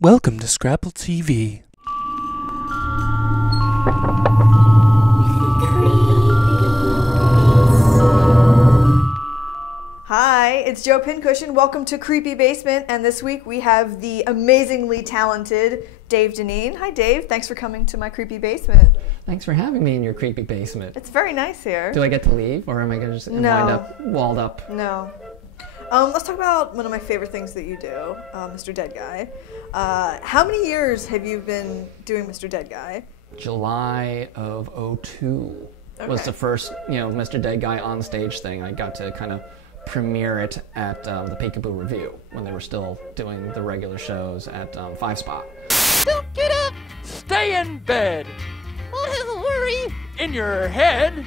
Welcome to Scrapple TV. Hi, it's Joe Pincushion. Welcome to Creepy Basement, and this week we have the amazingly talented Dave Deneen. Hi, Dave. Thanks for coming to my creepy basement. Thanks for having me in your creepy basement. It's very nice here. Do I get to leave, or am I going to just wind up walled up? No. Let's talk about one of my favorite things that you do, Mr. Dead Guy. How many years have you been doing Mr. Dead Guy? July of 2002 was the first, Mr. Dead Guy on stage thing. I got to kind of premiere it at the Peekaboo Review when they were still doing the regular shows at 5 Spot. Don't get up! Stay in bed! Don't have a worry in your head!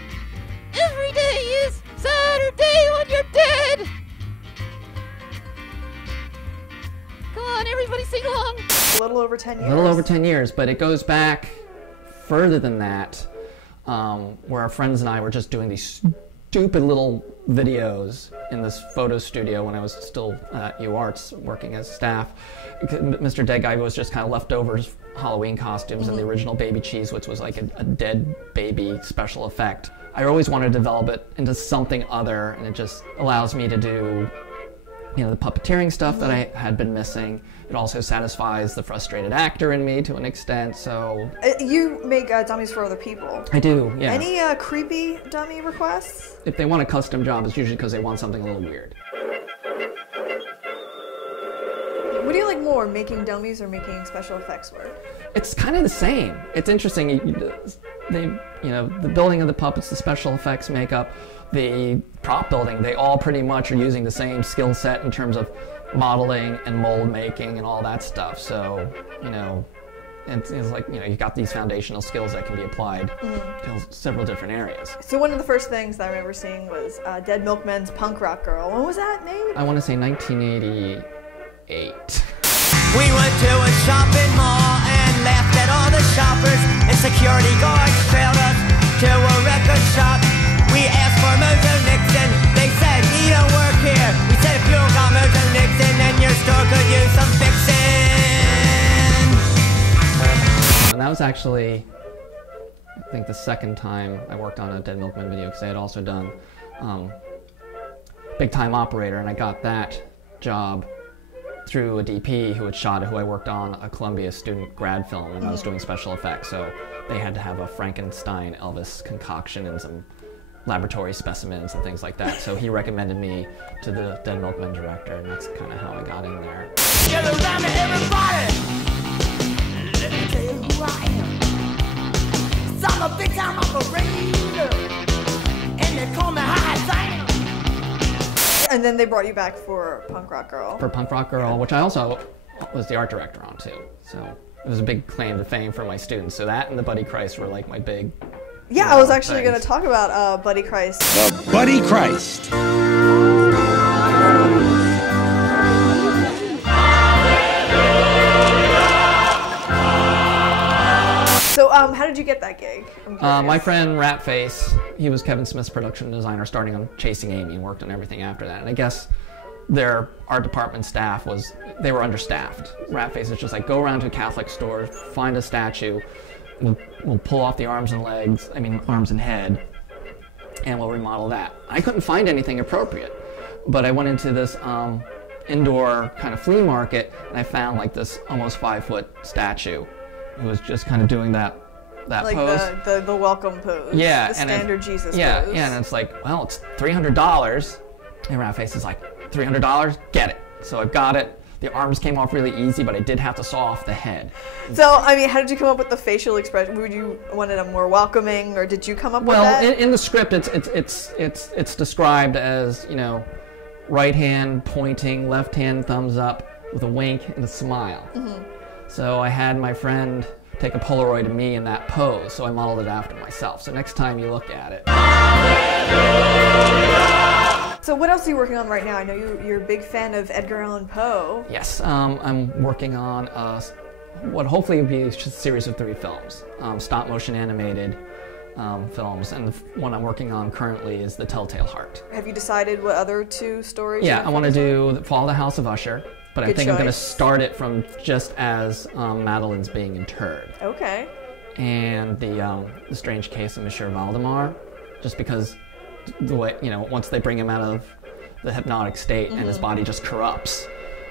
Every day is Saturday when you're dead! Come on, everybody sing along! A little over 10 years. A little over 10 years, but it goes back further than that, where our friends and I were just doing these stupid little videos in this photo studio when I was still at UArts working as staff. Mr. Dead Guy was just kind of leftovers Halloween costumes and the original Baby Cheese, which was like a dead baby special effect. I always wanted to develop it into something other, and it just allows me to do the puppeteering stuff that I had been missing. It also satisfies the frustrated actor in me to an extent, so... You make dummies for other people. I do, yeah. Any creepy dummy requests? If they want a custom job, it's usually because they want something a little weird. What do you like more, making dummies or making special effects work? It's kind of the same. It's interesting. The building of the puppets, the special effects makeup, the prop building, they all pretty much are using the same skill set in terms of modeling and mold making and all that stuff. So, it's like, you got these foundational skills that can be applied to several different areas. So one of the first things that I remember seeing was Dead Milkman's Punk Rock Girl. When was that made? I want to say 1988. We went to a shopping mall and laughed at all the shoppers, and security guards trailed us to a record shop. We asked for Mojo Nixon, they said he don't work here. We said if you don't got Mojo Nixon, then your store could use some fixing. And that was actually, I think, the second time I worked on a Dead Milkman video, because I had also done Big Time Operator, and I got that job through a DP who had shot it, who I worked on a Columbia student grad film, and I was doing special effects, so they had to have a Frankenstein Elvis concoction and some laboratory specimens and things like that. So he recommended me to the Dead Milkman director, and that's kind of how I got in there. Get around me, everybody! Let me tell you who I am. 'Cause I'm a big time operator, and they call me High Sam. And then they brought you back for Punk Rock Girl. For Punk Rock Girl, which I also was the art director on too. So it was a big claim to fame for my students. So that and the Buddy Christ were like my big... Yeah, I was actually going to talk about Buddy Christ. The Buddy Christ. So how did you get that gig? My friend Ratface, he was Kevin Smith's production designer starting on Chasing Amy and worked on everything after that. And I guess their art department staff they were understaffed. Ratface is just like, go around to a Catholic store, find a statue, we'll pull off the arms and head, and we'll remodel that. I couldn't find anything appropriate, but I went into this indoor kind of flea market, and I found like this almost 5-foot statue who was just kind of doing that like pose. the welcome pose. Yeah. The standard Jesus pose. Yeah, and it's like, well, it's $300. And Ratface is like, $300? Get it. So I got it. The arms came off really easy, but I did have to saw off the head. So, how did you come up with the facial expression? Would you wanted them more welcoming, or did you come up with that? Well, in the script, it's described as, right hand pointing, left hand thumbs up with a wink and a smile. So I had my friend take a Polaroid of me in that pose, so I modeled it after myself. So next time you look at it. So what else are you working on right now? I know you're a big fan of Edgar Allan Poe. Yes, I'm working on what hopefully will be a series of 3 films, stop motion animated films, and the one I'm working on currently is The Telltale Heart. Have you decided what other 2 stories? Yeah, I want to do Fall of the House of Usher But I Good think I'm going to choice. start it from just as Madeline's being interred. Okay. And the strange case of Monsieur Valdemar, just because the way, once they bring him out of the hypnotic state and his body just corrupts,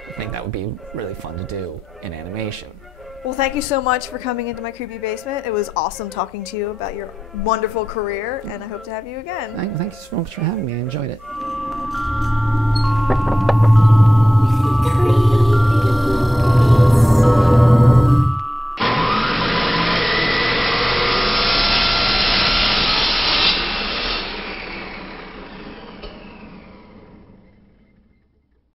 I think that would be really fun to do in animation. Well, thank you so much for coming into my creepy basement. It was awesome talking to you about your wonderful career, and I hope to have you again. Thank you so much for having me. I enjoyed it.